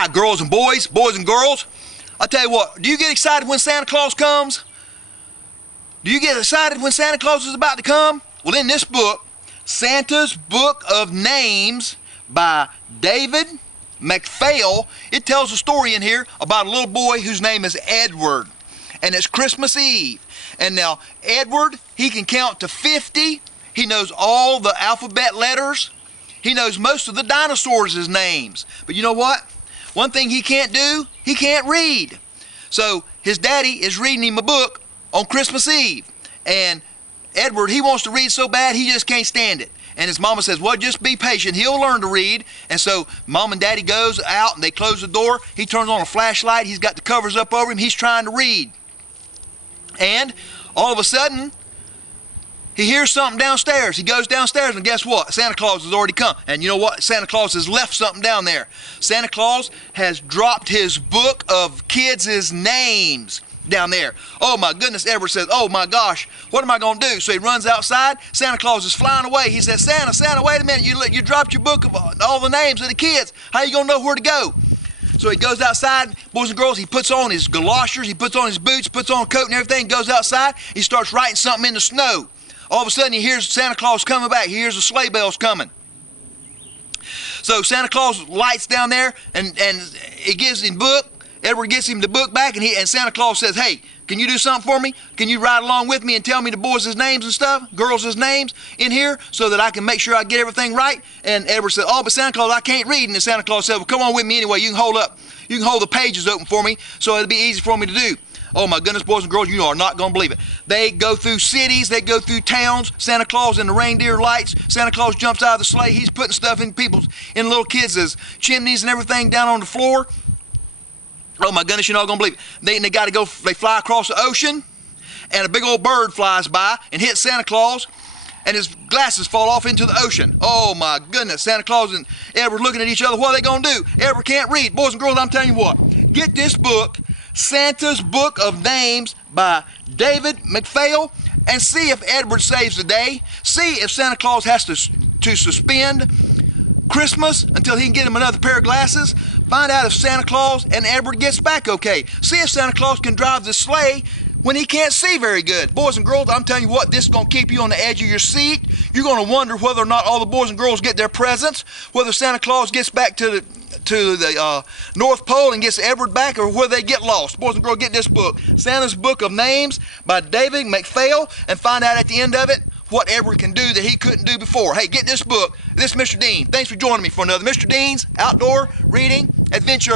Hi, girls and boys and girls. I tell you what, do you get excited when Santa Claus comes? Do you get excited when Santa Claus is about to come? Well, in this book, Santa's Book of Names by David McPhail, it tells a story in here about a little boy whose name is Edward. And it's Christmas Eve. And now, Edward, he can count to 50. He knows all the alphabet letters. He knows most of the dinosaurs' names. But you know what? One thing he can't do, he can't read. So his daddy is reading him a book on Christmas Eve. And Edward, he wants to read so bad, he just can't stand it. And his mama says, well, just be patient. He'll learn to read. And so mom and daddy goes out and they close the door. He turns on a flashlight. He's got the covers up over him. He's trying to read. And all of a sudden, he hears something downstairs. He goes downstairs, and guess what? Santa Claus has already come. And you know what? Santa Claus has left something down there. Santa Claus has dropped his book of kids' names down there. Oh my goodness, Edward says, oh my gosh, what am I going to do? So he runs outside. Santa Claus is flying away. He says, Santa, wait a minute. You dropped your book of all the names of the kids. How are you going to know where to go? So he goes outside, boys and girls, he puts on his galoshes, he puts on his boots, puts on a coat and everything, goes outside, he starts writing something in the snow. All of a sudden he hears Santa Claus coming back. He hears the sleigh bells coming. So Santa Claus lights down there and he gives him the book. Edward gets him the book back and Santa Claus says, hey, can you do something for me? Can you ride along with me and tell me the boys' names and stuff, girls' names in here so that I can make sure I get everything right? And Edward said, oh, but Santa Claus, I can't read. And then Santa Claus said, well, come on with me anyway. You can hold the pages open for me so it'll be easy for me to do. Oh my goodness, boys and girls, you are not going to believe it. They go through cities, they go through towns. Santa Claus and the reindeer lights. Santa Claus jumps out of the sleigh. He's putting stuff in little kids' chimneys and everything down on the floor. Oh my goodness, you're not going to believe it. They fly across the ocean, and a big old bird flies by and hits Santa Claus, and his glasses fall off into the ocean. Oh my goodness, Santa Claus and Edward looking at each other. What are they going to do? Edward can't read. Boys and girls, I'm telling you what. Get this book, Santa's Book of Names by David McPhail, and see if Edward saves the day. See if Santa Claus has to suspend Christmas until he can get him another pair of glasses. Find out if Santa Claus and Edward gets back okay. See if Santa Claus can drive the sleigh when he can't see very good. Boys and girls, I'm telling you what, this is going to keep you on the edge of your seat. You're going to wonder whether or not all the boys and girls get their presents, whether Santa Claus gets back to the North Pole and gets Edward back, or whether they get lost. Boys and girls, get this book, Santa's Book of Names by David McPhail, and find out at the end of it what Edward can do that he couldn't do before. Hey, get this book. This is Mr. Dean. Thanks for joining me for another Mr. Dean's Outdoor Reading Adventure.